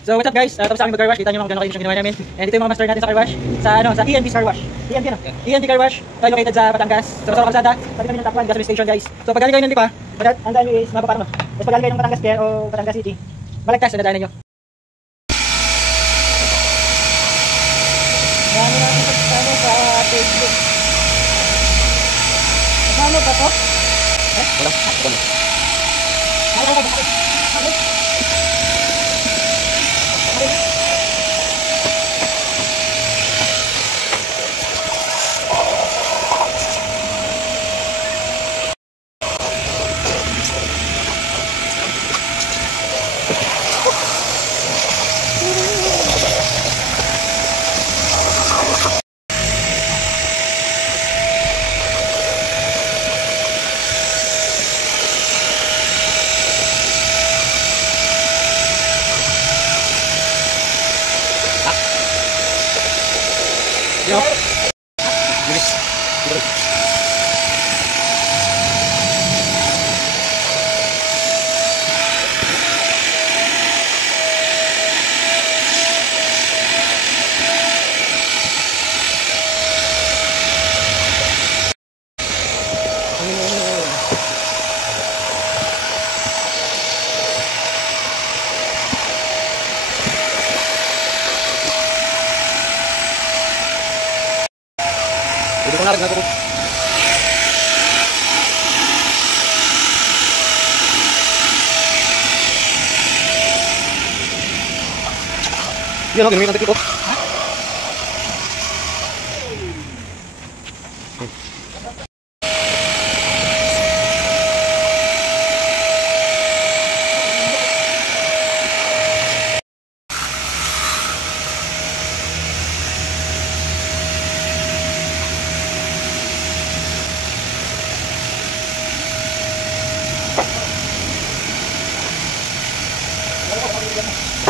So what's up guys, tapos na kami mag-car wash, kita nyo mga gano'n kayo yung ginawa namin. And ito yung mga master natin sa car wash, sa ENB Car Wash. ENB Car Wash, located sa Batangas, sa Rosaro Calzada, pati kami ng Takwan, gasoline station guys. So pag galing kayo ng Lipa, ang daan nyo is mapaparang no. Tapos pag galing kayo ng Batangas Pier o Batangas City, Balagtas na nadaanan nyo. Dami natin sa Facebook. Ano ba to? Wala. Yo. Hindi ko narin ako. Yan o, ginamit natin ito.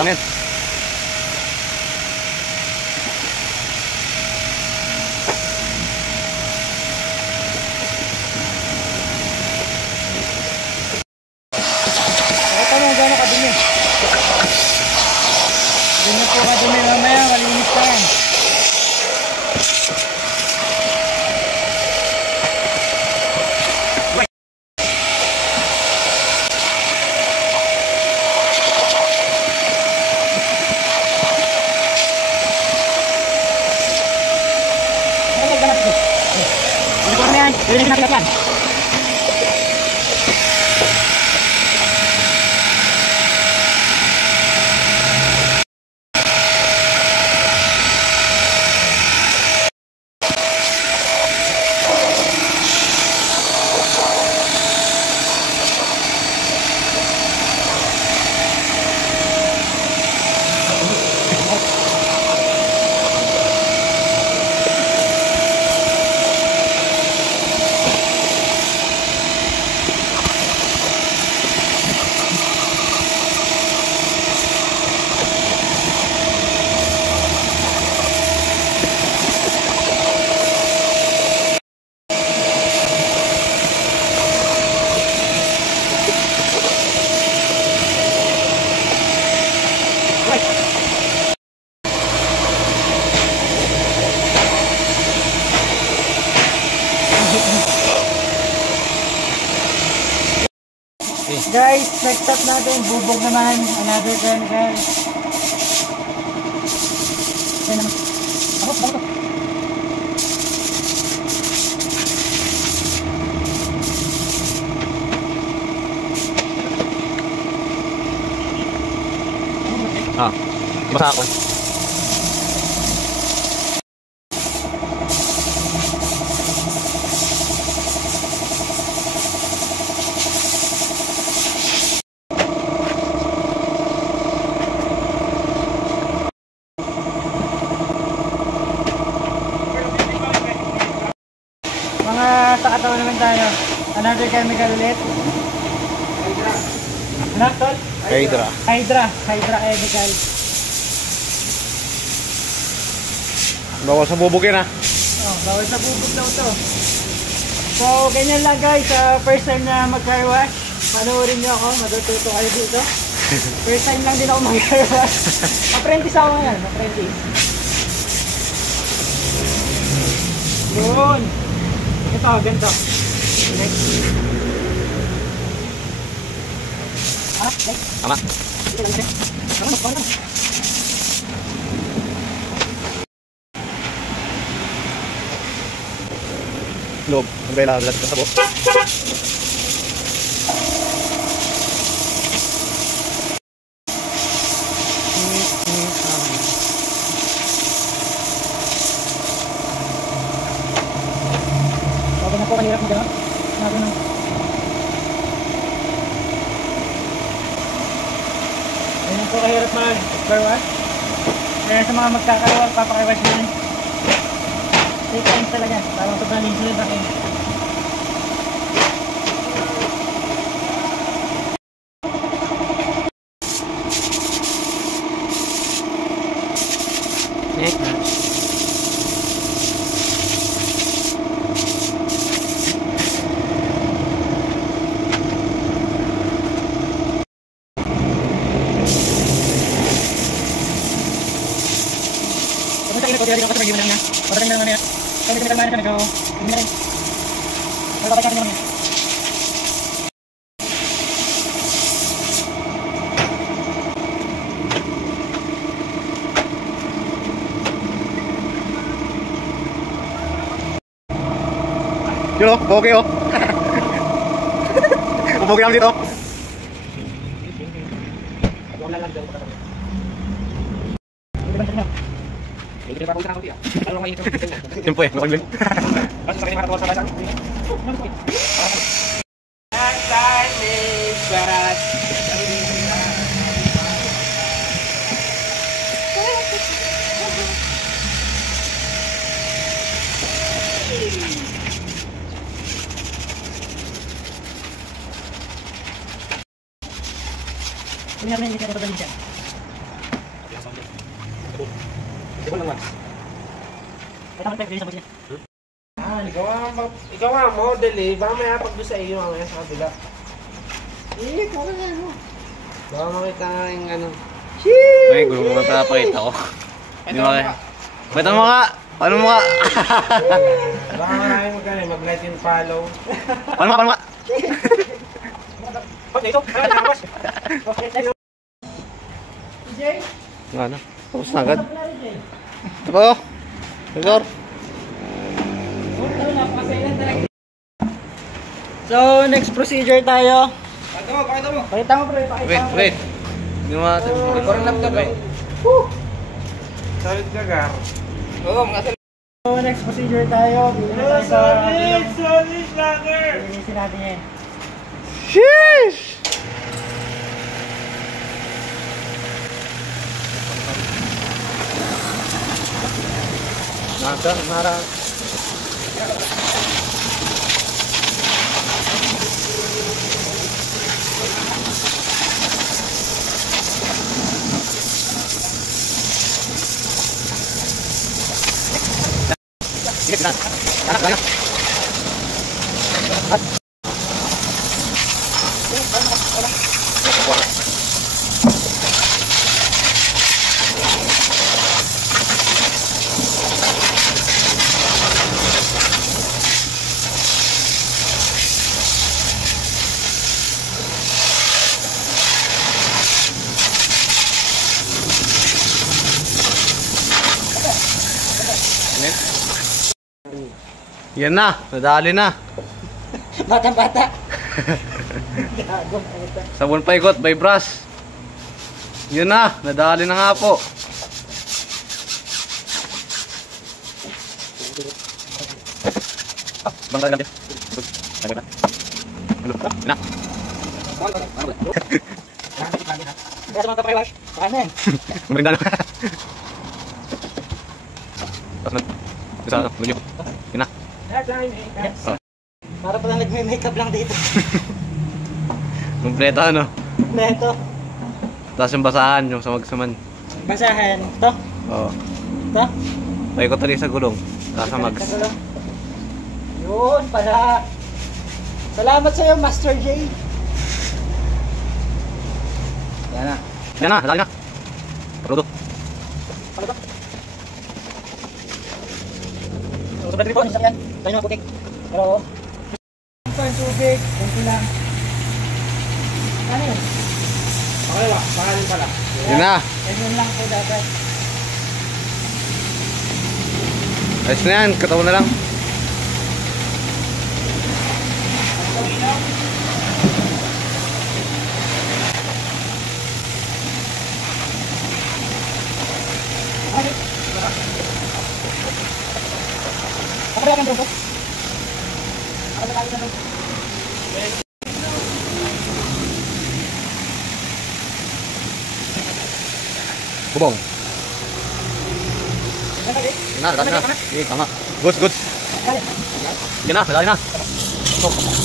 Amen. Ito na, gano'n kadumi. Ganyan po kadumi, mamaya malinis pa yan. Ini natin yan. Guys, next stop natin, bubog naman, another chemical. Ayan naman. Ako. Basa ako. Sa katawan naman tayo, another chemical ulit. Ano tol? Hydra chemical. Bawal sa bubugin ha. Bawal sa bubog daw to. So ganyan lang guys, first time na mag-car wash, panoorin nyo ako, matututo kayo dito. First time lang din ako mag-car wash. Apprentice ako ngayon, apprentice. Yun. Ito, ganito. Next. Next. Tama. Dito lang, next. Tama, mas parang. Loob. Umbrella. Lahat sa sabot. Sabi na po, kanirap mo gano'n. Sabi na. Ganyan po kahirap mag-car wash. Kaya sa mga magkakaroon, papacar wash nyo. Take time talaga. Parang sobrang linis sa akin. Kaya dito ako sa pag-iwan na. Para tayo na naman yan. Kaya dito na naman yan. Hindi na rin. Pero bakit natin naman yan. Yun o, pogi o. Pogi naman dito. Siyempre, nakagling. Ini natin yung ito ba niya? Ikaw nga model eh. Baka may hapag doon sa iyo mamaya sa kabila. Eh, kaya nga mo. Baka makita nga yung ano. Ay, gulo mo nga pinapakita ko. Hindi mo kaya. Pakita mo ka! Paano mo ka? Baka maraming mag-like and follow. Paano mo ka? Paano mo ka? Nga na. Tapos na agad. Ito pa o. Igor. So, next procedure tayo. Pakita mo. Pakita mo, pre. Pakita mo. Wait. Hindi mo natin. Parang laptop eh. Solid ka, Gar. Oo, mga solid. So, next procedure tayo. Solid lager! Linisin natin yan. Sheesh! Nara. Yan na, nadali na. Bata-bata. Gago. Sabon paikot by brush. Yun na, nadali na nga po. Bang lang din. Na. Kaya sa mga kapag-wash, saan na yan? Merinda na. Tapos na. Isa na, lunyo. Yun na. Oh. Para pala nagme-makeup lang dito. Kompleto ano. Neto. Tapos yung basahan, yung samag-saman. Basahan. To. Oo. To. Paikot na rin sa gulong. Tapos samags. Yun pala. Salamat sa iyo, Master J. Yan na. Yan na, lali na. Parudo. Paluto. So, sobrang dami po, ang sasakyan. Tayo mga putik. Pero, ito yung tubig, kunti lang. Ano yun? Pakalawa, pakalin pala. Yan na. Ganyan lang po dapat. Ayos na yan, katawan na lang. Kapag ang truko. Kapag ang truko. Bubong. Yan na, lali na. Sige, tama. Goods, goods. Yan na, lali na. Yan na.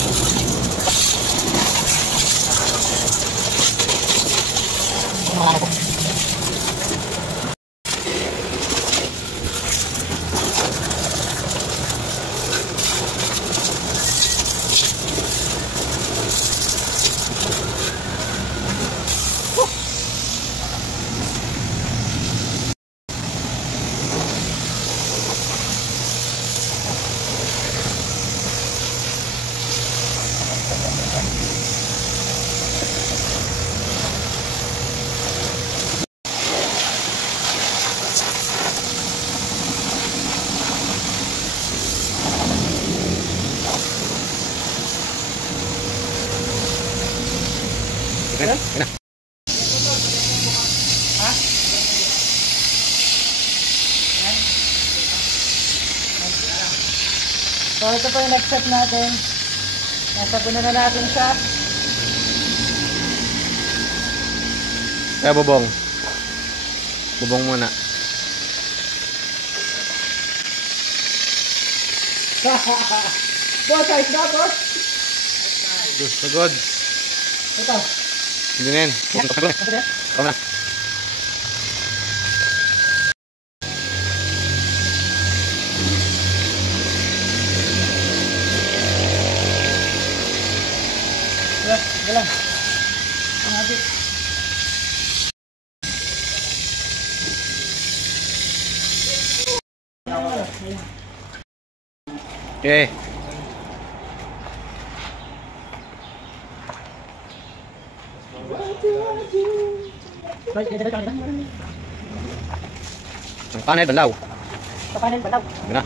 So ito po yung next step natin. Nasabunan na natin siya. Kaya bubong. Bubong muna. Boss, ayos na boss. Good, so good. Ito. Hindi na yan. Ito na. Tama na. Galang. Ang habit. Okay. Right, dito ka nila. Ang panel, banlaw. Sa panel balaw. Yan na.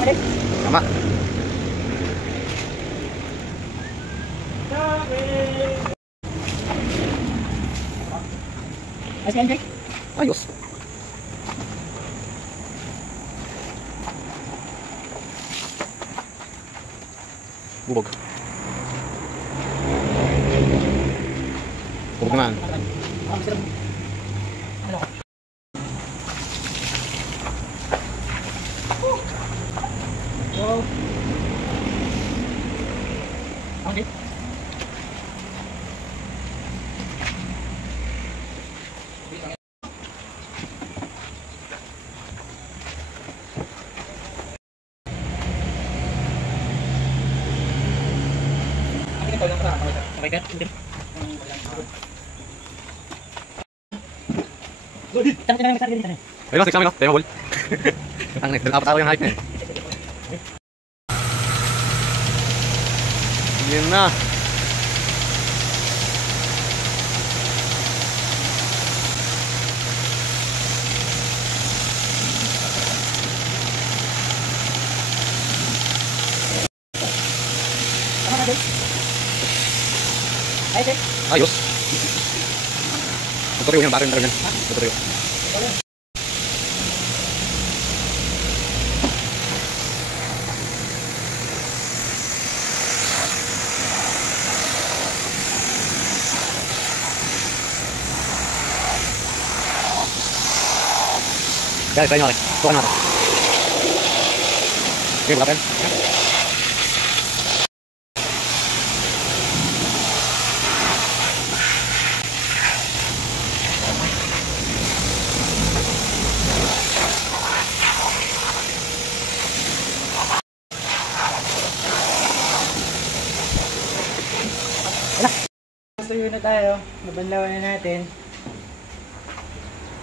Okay. Tama. Ayos yan, Jake. Ayos. Bubog. Bubog naman. Ano? Wow. Okay. Okay ka? Good. Tama na lang sa dito. Ayun, 6 namin, no? Tayo mabul. Ang next, dapat ako yung height na eh. Yan na. Tama na, Jake. Ayos, Jake. Ayos. Tutuyo yan, bakit yung tarunan? Tutuyo. Guys, try nyo natin. Tukan natin. Okay, wala pa yan. tuyo na tayo. Nabanlawan na natin.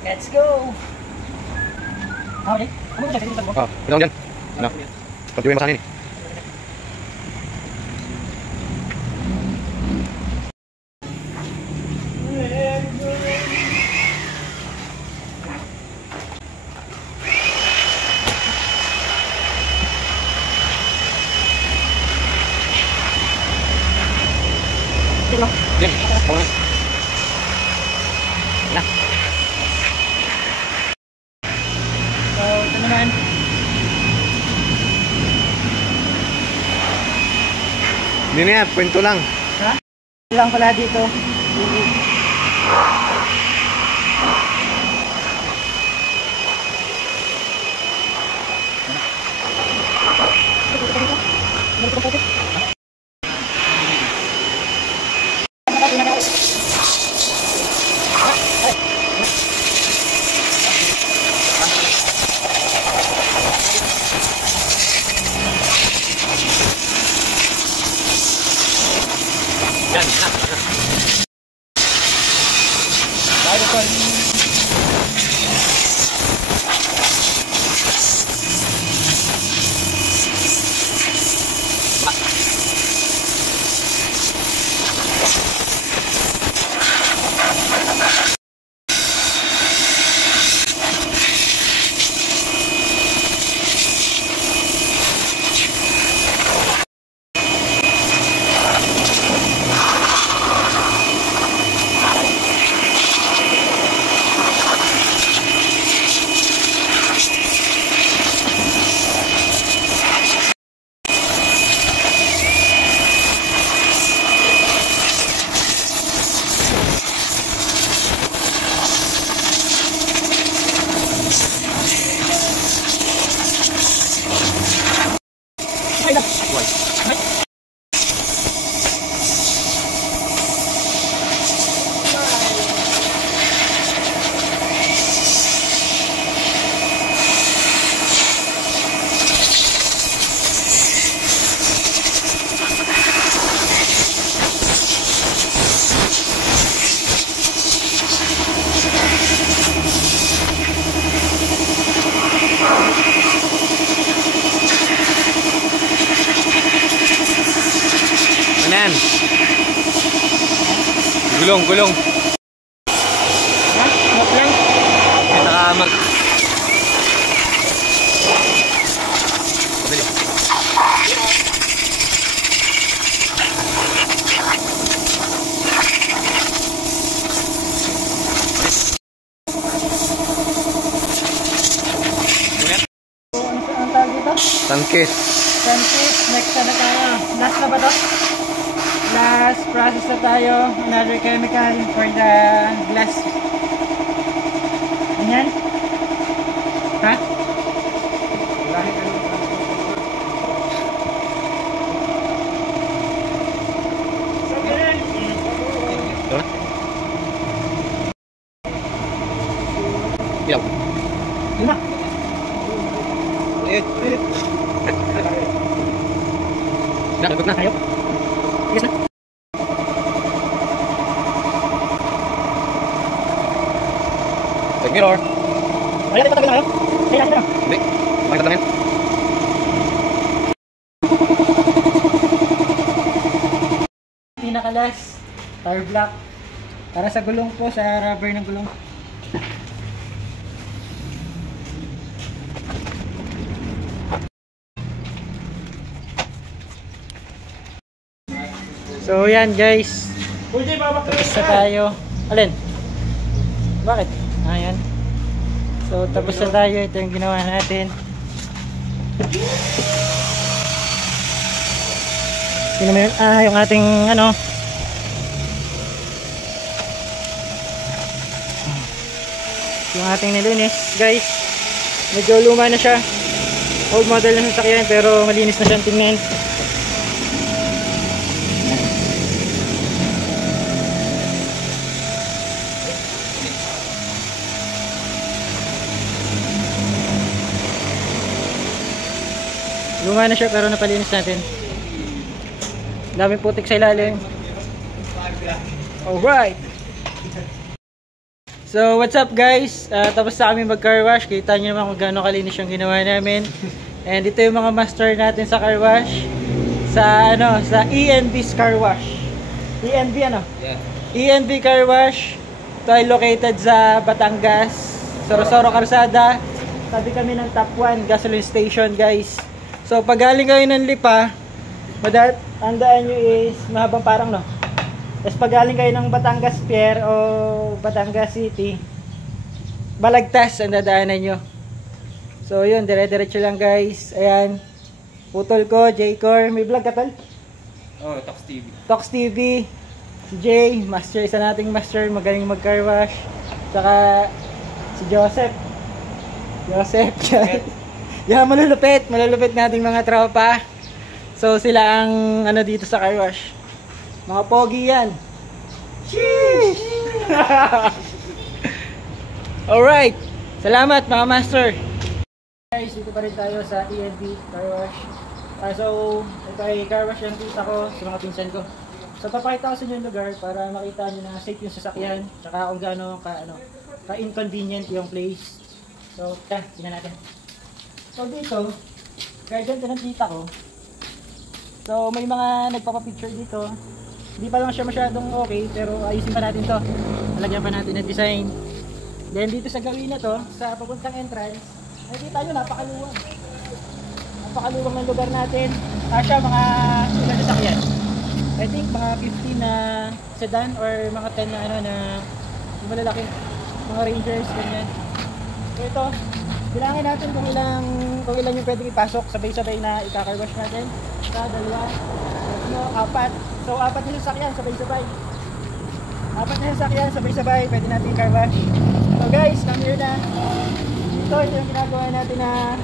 Let's go! Okay. Ano ba siya? Oh, ito lang dyan. Ano? Pagtuloy mo sa akin eh. Dim, ako na. Na. So, ito naman. Hindi na yan, kwento lang. Ha? Lang pala dito. Yan, Ano yan? Gulong, gulong. Ha? Knock lang. May nakamak. Dali. So, ano ang tawag dito? Tangkis. Sunset, next na tayo. Last na ba to? Last process na tayo. Another chemical for the glass. Ganyan? Ha? Ilaw. Lima. Nakagod na. Tayo. Yes na. Side mirror. Wala tayo patagal na kayo? Kaya natin na. Hindi. Makita lang yan. Pinaka-last. Tire block. Para sa gulong po, sa rubber ng gulong. So yan guys. Tapos na tayo. Alin? Bakit? Ayan. So tapos na tayo. Ito yung ginawa natin. Sino mo yun? Yung ating ano. Yung ating nilinis. Guys. Medyo luma na siya. Old model na sasakyan pero malinis na siyang tingnan. Luma na siya pero napalinis natin. Daming putik sa ilalim. Alright. So what's up guys? Tapos na kami mag-car wash. Kita nyo naman kung gaano kalinis yung ginawa namin. And ito yung mga master natin sa car wash. Sa ENB's Car Wash. ENB ano? Yeah. ENB Car Wash. Ito ay located sa Batangas, Sorosoro Calzada. Tabi kami ng Top 1 gasoline station guys. So pag galing kayo ng Lipa, ang daan nyo is mahabang parang no. Tapos pag galing kayo ng Batangas Pier o Batangas City, Balagtas ang dadaanan nyo. So yun, dire-diretso lang guys. Ayan. Putol ko, J-Core. May vlog ka tol? Oh, Tox TV. Tox TV. Si Jay, master, isa nating master, magaling mag-car wash. Tsaka si Joseph. Yan, malulupit nating mga tropa. So sila ang dito sa car wash. Mga pogi yan. Sheesh! Alright. Salamat mga master. Guys, dito pa rin tayo sa ENB Car Wash. So, ito ay car wash yung tita ko sa mga pinsan ko. So, papakita ko sa inyo yung lugar para makita nyo na safe yung sasakyan. Tsaka kung gaano ka-inconvenient yung place. So, tingnan natin. So, dito, kaya ganito ng tita ko. So, may mga nagpapapicture dito. Hindi pa lang siya masyadong okay, pero ayusin pa natin to. Talagyan pa natin ng design. Then, dito sa gawin na to, sa papuntang entrance, nakikita nyo, napakaluwang. Napakaluwang ng lugar natin. Asya, mga ilang sasakyan. I think mga 15 na sedan or mga 10 na malalaki. Mga Rangers, ganyan. So ito, bilangin natin kung ilang yung pwedeng ipasok. Sabay-sabay na ika-car wash natin. Isa, dalawa, tatlo, apat. So 4 na sasakyan, sabay-sabay. 4 na sasakyan, sabay-sabay. Pwede natin i-car wash. So guys, come here na. Ito yung ginagawa natin na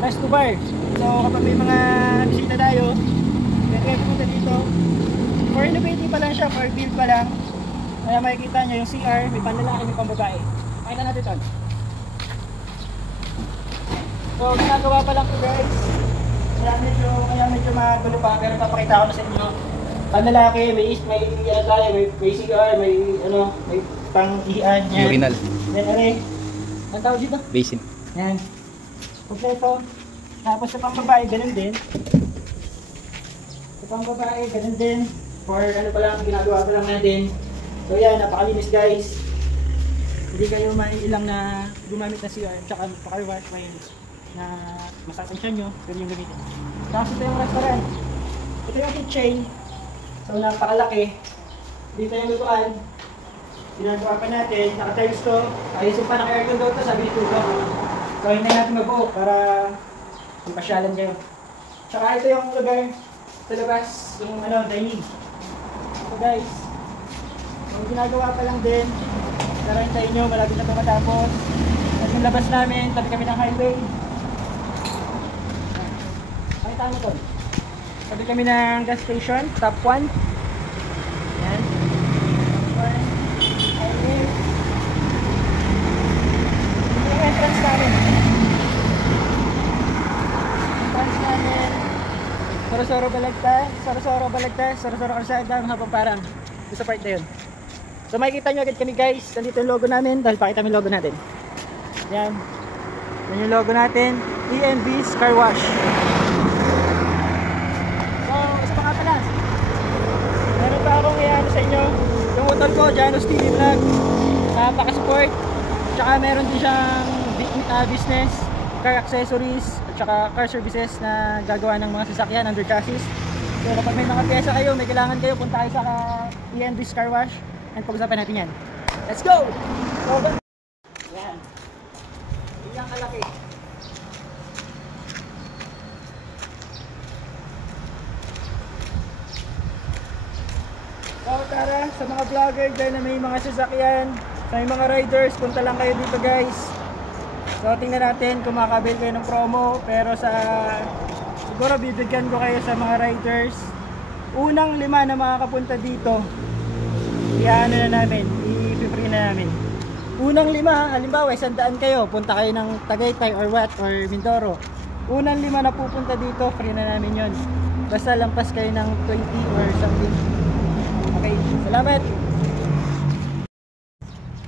rest to bar. So kapag may mga bisita tayo, pwede pumunta dito. For innovating pa lang siya, for build pa lang. Kaya makikita nyo yung CR, may panlalaki, may pambabae. Pakita natin ito. So ginagawa pa lang ito guys. Kaya medyo magulo pa, pero papakita ko na sa inyo. Panlalaki, may CR, may pang-ian. Urinal. Then ang tawag dito? Basin. Yan. Kompleto. Tapos sa pang-babae, ganun din. Sa pang-babae, ganun din. For pa lang, ginagawa pa lang natin. So yan, napakalinis guys. Hindi kayo maiilang na gumamit na CR. Tsaka car wash may na masatansya nyo. Pwede yung gamitin. Tapos ito yung restaurant. Ito yung kitchen. So napakalaki. Dito yung lutuan. Ginagawa pa natin. Naka-tiles to. Ayusin pa naka-aircon daw to. Sabi dito. So hindi natin mabuo para pasyalan kayo. Tsaka ito yung lugar sa labas. Yung dining. So guys. Yung ginagawa pa lang din. Narantayin nyo. Malapit na ito matapos. At yung labas namin. Tabi kami ng highway. Pakita mo to. Tabi kami ng gas station. Top 1. Yan. Yung entrance namin. Sorosoro Balagtas, Sorosoro Calzada, mga paparang. Sa part na yun. So makikita nyo agad kami guys. Nandito yung logo namin. Dahil pakita yung logo natin. Yan. Yan yung logo natin. ENB's Car Wash. So, isa pa nga pala. Meron pa akong iyan sa inyo. Yung utol ko, Janos TV Vlog. Napaka-support. Tsaka meron din siyang business, car accessories, at saka car services na gagawa ng mga sasakyan under chassis. So kapag may mga pyesa kayo, may kailangan kayo, punta kayo sa ENB's Car Wash and pag-usapan natin yan. Let's go! Yan. Yan kalaki. So tara, sa mga vlogger dyan na may mga sasakyan, sa may mga riders, punta lang kayo dito guys. So tingnan natin kung makakabil kayo ng promo, pero siguro bibigyan ko kayo sa mga riders. Unang 5 na makakapunta dito, i-ano na namin, i-free na namin. Unang 5, halimbawa 100 kayo, punta kayo ng Tagaytay or what, or Mindoro. Unang 5 na pupunta dito, free na namin yon. Basta lampas kayo ng 20 or something. Okay, Salamat.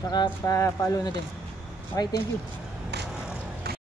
Saka pa-follow na din. Okay, thank you.